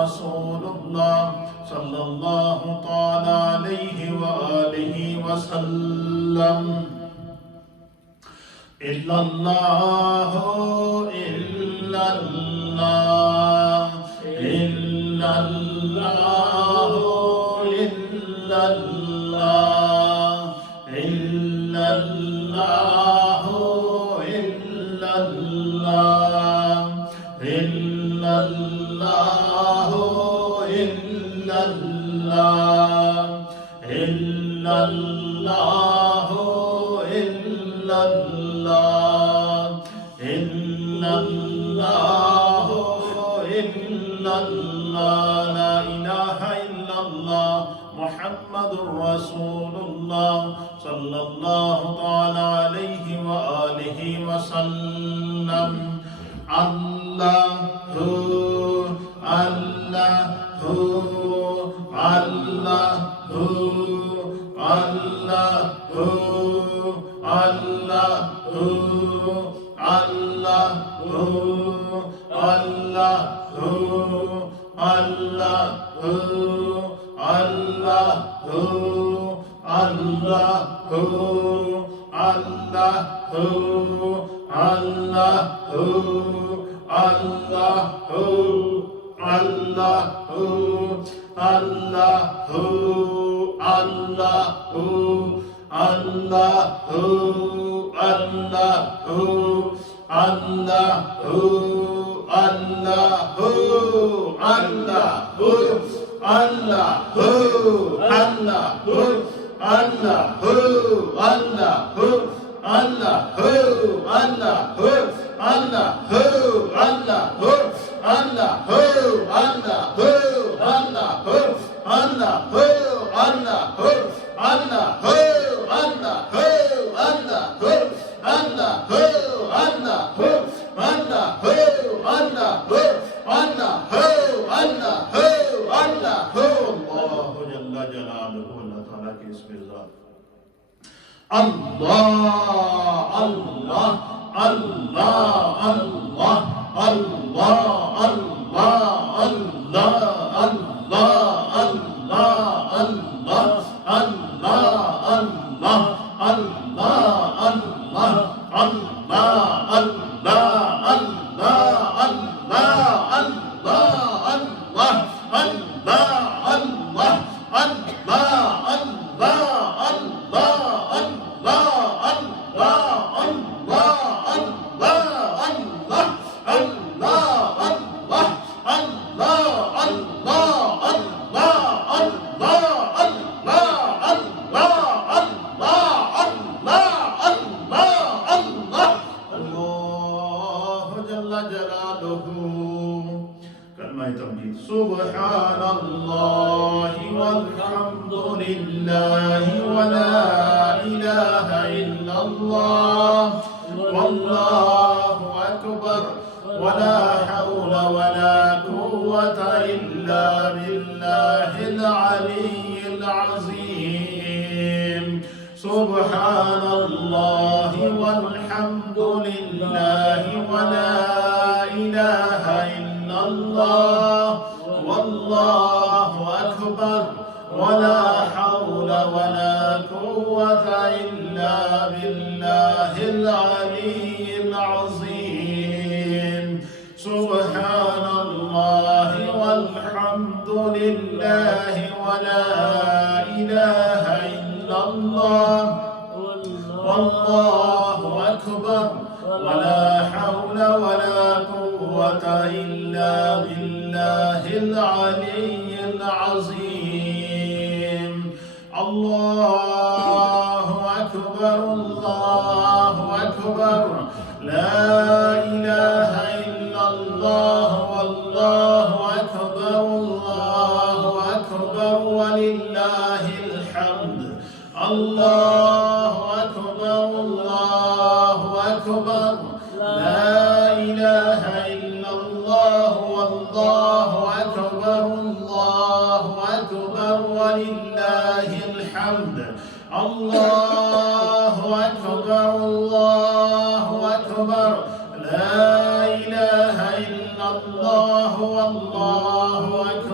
رسول الله صلى الله تعالى عليه وآله وسلم. إلا الله إلا الله إلا الله إلا الله إلا الله إلا الله إلا الله إلا الله إلا الله إلا الله إلا الله إلا الله لا إله إلا الله محمد رسول الله صلى الله تعالى عليه وآله وسلم. الله الله الله الله الله الله الله الله الله الله سبحان الله والحمد لله ولا إله إلا الله والله أكبر ولا حول ولا قوة إلا بالله العلي العظيم. سبحان الله والحمد لله ولا إله إلا الله والله أكبر ولا حول ولا قوة إلا بالله العلي العظيم. سبحان الله والحمد لله ولا إله إلا الله والله أكبر ولا حول ولا قوة إلا بالله العلي العظيم. الله أكبر الله أكبر لا إله إلا الله والله أكبر الله أكبر ولله الحمد. الله أكبر الله أكبر لا إله إلا الله والله أكبر الله أكبر ولله الحمد. الله أكبر الله أكبر لا إله إلا الله والله أكبر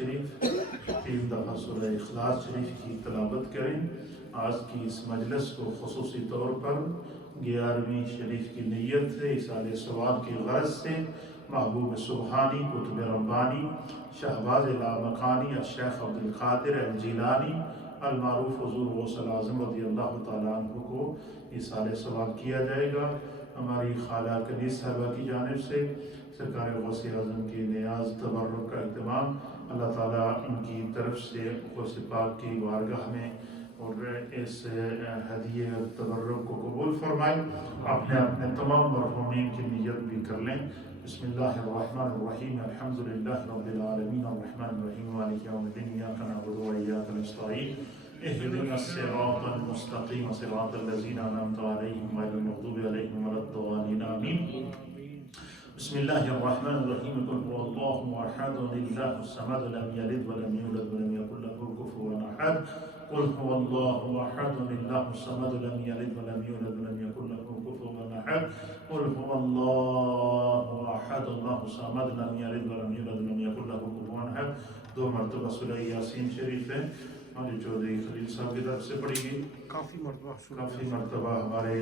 شریف 3 دفعہ سورہ اخلاص شریف کی تلاوت کریں۔ آج کی اس مجلس کو خصوصی طور پر 11ویں شریف کی نیت سے، ایصال ثواب کی غرض سے محبوب سبحانی قطب ربانی شہباز لامکانی الشیخ عبدالقادر الجیلانی المعروف حضور غوث الاعظم رضی اللہ تعالیٰ عنہ کو ایصال ثواب کیا جائے گا۔ ہماری خالہ کنیز صاحبہ کی جانب سے سرکار غوث اعظم کی نیاز تبرک کا اہتمام، اللہ تعالیٰ ان کی طرف سے غوث پاک کی بارگاہ میں اور اس ہدیہ تبرک کو قبول فرمائے۔ اپنے اپنے تمام مرحومین کی نیت بھی کر لیں۔ بسم اللہ الرحمن الرحیم، الحمدللہ رب العالمین، الرحمن الرحیم، مالک یوم الدین، ایاک نعبد و ایاک نستعین، اهدنا الصراط المستقیم صراط الذین انعمت علیہم غیر المغضوب علیہم ولا الضالین، آمین۔ بسم اللہ الرحمن الرحیم، قل هو اللہ احد اللہ الصمد لم یلد ولم یولد ولم یکن له کفوا احد، قل هو اللہ احد اللہ الصمد لم یلد ولم یولد ولم یکن له کفوا احد، قل هو اللہ احد اللہ الصمد لم یلد ولم یولد ولم یکن له کفوا احد۔ 2 مرتبہ سورہ یاسین شریف ہے اور چودھری خلیل صاحب کی طرف سے پڑھی گئی، کافی مرتبہ ہمارے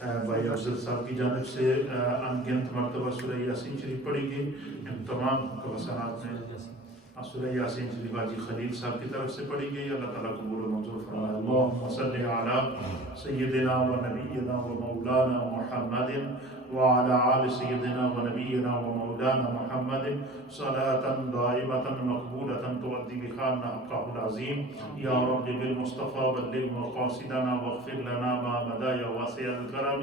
بھائی افضل صاحب کی جانب سے انگنت مرتبہ سورہ یاسین شریف پڑھی گئی۔ ان تمام حسنات میں سورہ یاسین شریف حاجی خلیل صاحب کی طرف سے پڑھی گئی۔ اللہ تعالیٰ قبول و منظور فرمائے۔ اللہم صلی علی سیدنا و نبینا و مولانا محمد وعلى آل سيدنا ونبينا ومولانا محمد صلاة دائمة مقبولة تؤدي بها حقه العظيم يا رب بالمصطفى بلغ مقاصدنا واغفر لنا ما مدى يا واسع الكرم۔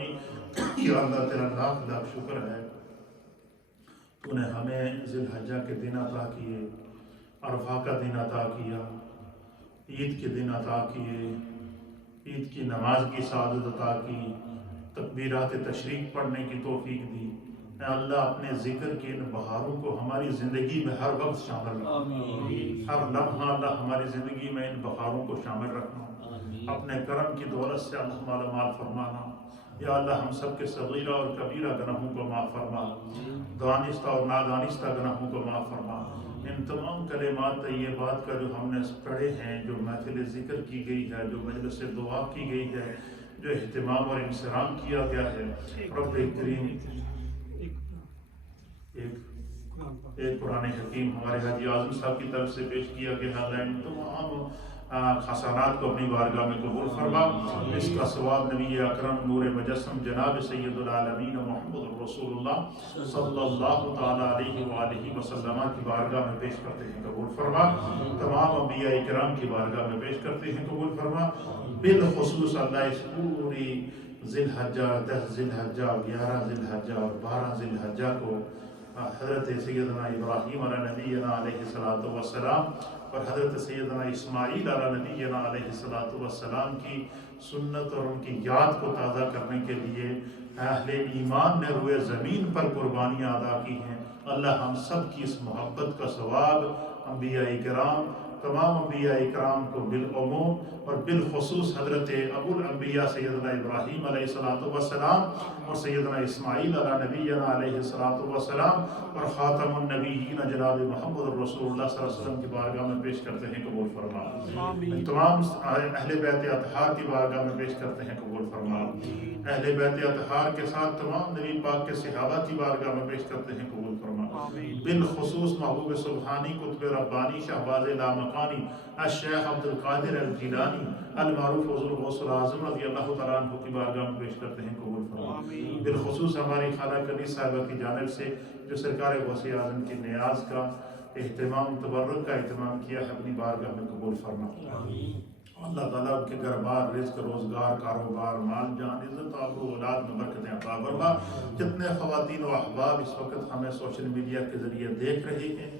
یا اللہ تیرا لاکھ لاکھ شکر ہے، تو نے ہمیں ذی الحجہ کے دن عطا کیے، عرفہ کا دن عطا کیا، عید کے دن عطا کیے، عید کی نماز کی سعادت عطا کی، تکبیرات تشریق پڑھنے کی توفیق دی۔ اے اللہ اپنے ذکر کے ان بہاروں کو ہماری زندگی میں ہر وقت شامل رکھنا، ہر لمحہ اللہ ہماری زندگی میں ان بہاروں کو شامل رکھنا، اپنے کرم کی دولت سے اللہ مالا مال فرمانا۔ یا اللہ ہم سب کے صغیرہ اور کبیرہ گناہوں کو معاف فرما، دانستہ اور نادانستہ گناہوں کو معاف فرما۔ ان تمام کلمات طیبات کا جو ہم نے پڑھے ہیں، جو محفل ذکر کی گئی ہے، جو مجلس دعا کی گئی ہے، جو اہتمام اور انصرام کیا گیا ہے، رب کریم ایک قرآن حکیم ہمارے حاجی اعظم صاحب کی طرف سے پیش کیا گیا ہے، ان تمام خسارات کو اپنی بارگاہ میں قبول فرما۔ اس کا ثواب نبی اکرم نور مجسم جناب سید العالمین محمد رسول اللہ صلی اللہ تعالیٰ علیہ وآلہ وسلم کی بارگاہ میں پیش کرتے ہیں، قبول فرما۔ تمام انبیاء کرام کی بارگاہ میں پیش کرتے ہیں، قبول فرما۔ بالخصوص اللہ اس پوری ذی الحجہ، 10 ذی الحجہ، 11 ذی الحجہ اور 12 ذی الحجہ کو حضرت سیدنا ابراہیم علیہ نبینا علیہ السلام اور حضرت سیدنا اسماعیل علیہ نبینا علیہ السلام کی سنت اور ان کی یاد کو تازہ کرنے کے لیے اہل ایمان نے روئے زمین پر قربانیاں ادا کی ہیں۔ اللہ ہم سب کی اس محبت کا ثواب انبیاء کرام، تمام انبیاء کرام کو بالعموم اور بالخصوص حضرت ابو الانبیاء سیدنا ابراہیم علیہ السلام اور سیدنا اسماعیل علیہ نبینا علیہ السلام اور خاتم النبیین جناب محمد رسول اللہ صلی اللہ علیہ وسلم کی بارگاہ میں پیش کرتے ہیں، قبول فرما۔ تمام اہل بیت اطہار کی بارگاہ میں پیش کرتے ہیں، قبول فرما۔ اہل بیت اطہار کے ساتھ تمام نبی پاک کے صحابہ کی بارگاہ میں پیش کرتے ہیں، قبول فرما۔ بالخصوص محبوب سبحانی قطب ربانی شہباز لامکانی الشیخ عبدالقادر الجیلانی المعروف حضور غوث الاعظم رضی اللہ تعالیٰ عنہ کی بارگاہ میں پیش کرتے ہیں، قبول فرما۔ بالخصوص ہماری خالہ کنیز صاحبہ کی جانب سے جو سرکار غوث اعظم کی نیاز کا اہتمام، تبرک کا اہتمام کیا ہے، اپنی بارگاہ میں قبول فرما۔ اللہ تعالیٰ کے گھر بار، رزق، روزگار، کاروبار، مال، جان، عزت، آبرو، اولاد میں برکتیں عطا فرما۔ جتنے خواتین و احباب اس وقت ہمیں سوشل میڈیا کے ذریعے دیکھ رہے ہیں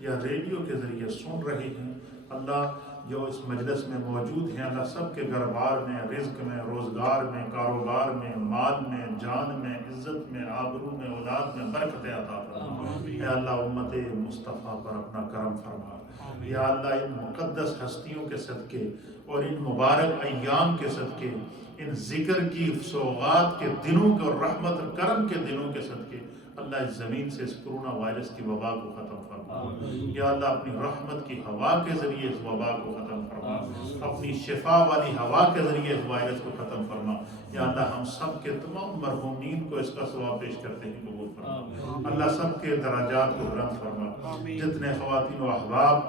یا ریڈیو کے ذریعے سن رہے ہیں، اللہ جو اس مجلس میں موجود ہیں، اللہ سب کے گھر بار میں، رزق میں، روزگار میں، کاروبار میں، مال میں، جان میں، عزت میں، آبرو میں، اولاد میں برکتیں عطا فرما۔ اے اللہ امت مصطفیٰ پر اپنا کرم فرما۔ یا اللہ ان مقدس ہستیوں کے صدقے اور ان مبارک ایام کے صدقے، ان ذکر کی سوغات کے دنوں کے اور رحمت اور کرم کے دنوں کے صدقے اللہ اس زمین سے اس کرونا وائرس کی وبا کو ختم فرما، یا اللہ اپنی رحمت کی ہوا کے ذریعے اس وبا کو ختم فرما، اپنی شفا والی ہوا کے ذریعے اس وائرس کو ختم فرما، یا اللہ ہم سب کے تمام مرحومین کو اس کا ثواب پیش کرتے ہیں قبول فرما، اللہ سب کے درجات کو بلند فرما، جتنے خواتین و احباب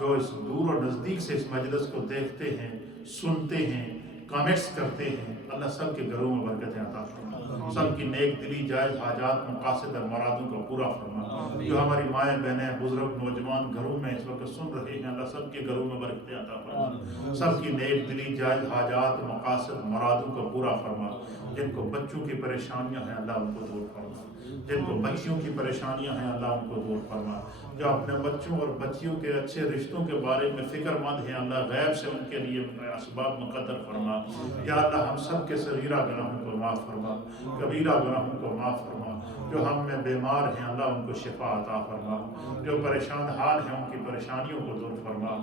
جو اس دور اور نزدیک سے اس مجلس کو دیکھتے ہیں، سنتے ہیں، کامنٹس کرتے ہیں، اللہ سب کے گھروں میں برکتیں عطا فرما، سب کی نیک دلی جائز حاجات مقاصد اور مرادوں کو پورا فرما، جو ہماری مائیں بہنیں بزرگ نوجوان گھروں میں اس وقت سن رہے ہیں، اللہ سب کے گھروں میں برکتیں عطا فرما، سب کی نیک دلی جائز حاجات مقاصد مرادوں کو پورا فرما، جن کو بچوں کی پریشانیاں ہیں اللہ ان کو دور فرما، جن کو بچیوں کی پریشانیاں ہیں اللہ ان کو دور فرما، جو اپنے بچوں اور بچیوں کے اچھے رشتوں کے بارے میں فکر مند ہیں اللہ غیب سے ان کے لیے اسباب مقدر فرما، یا اللہ ہم سب کے صغیرہ گناہوں کو معاف فرما، کبیرہ گناہوں کو معاف فرما، جو ہم میں بیمار ہیں اللہ ان کو شفا عطا فرما، جو پریشان حال ہیں ان کی پریشانیوں کو دور فرما،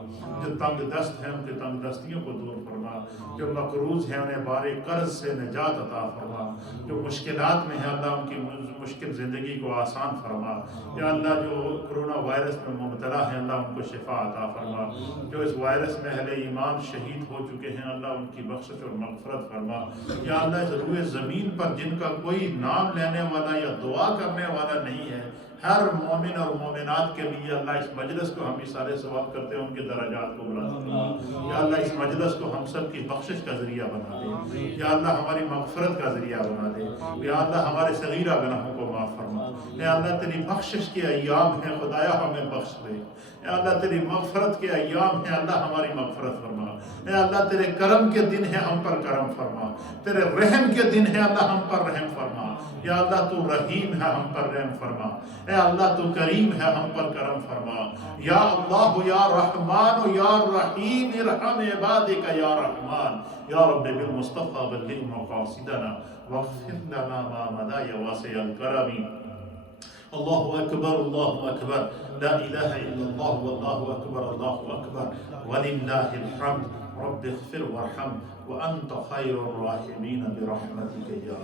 جو تنگ دست ہیں ان کی تنگ دستیوں کو دور فرما، جو مقروض ہیں انہیں بار قرض سے نجات عطا فرما، جو مشکلات میں ہیں اللہ ان کی مشکل زندگی کو آسان فرما، یا اللہ جو کرونا وائرس میں مبتلا ہیں اللہ ان کو شفا عطا فرما، جو اس وائرس میں اہل ایمان شہید ہو چکے ہیں اللہ ان کی بخشش اور مغفرت فرما، یا اللہ اس روئے زمین پر جن کا کوئی نام لینے والا یا دعا کرنے والا نہیں ہے، ہر مومن اور مومنات کے لیے اللہ اس مجلس کو ہم اشارے ثواب کرتے ہیں ان کے درجات کو بلند فرما، یا اللہ اس مجلس کو ہم سب کی بخشش کا ذریعہ بنا دے، یا اللہ ہماری مغفرت کا ذریعہ بنا دے، یا اللہ ہمارے صغیرہ گناہوں کو معاف فرما، یا اللہ تیری بخشش کے ایام ہیں خدایا ہمیں بخش دے، یا اللہ تیری مغفرت کے ایام ہیں اللہ ہماری مغفرت فرما، یا اللہ تیرے کرم کے دن ہیں ہم پر کرم فرما، تیرے رحم کے دن ہیں اللہ ہم پر رحم فرما، یا اللہ تو رحیم ہے ہم پر رحم فرما، اے اللہ تو کریم ہے ہم پر کرم فرما، یا اللہ یا رحمان یا رحیم ارحم عبادک یا رحمان، یا رب بالمصطفى بلغ مقاصدنا واغفر لنا ما مضى یا واسع الکرم، اللہ اکبر اللہ اکبر، لا الہ الا اللہ واللہ اکبر اللہ اکبر وللہ الحمد، رب اغفر وارحم وانت خیر الراحمین برحمتک یا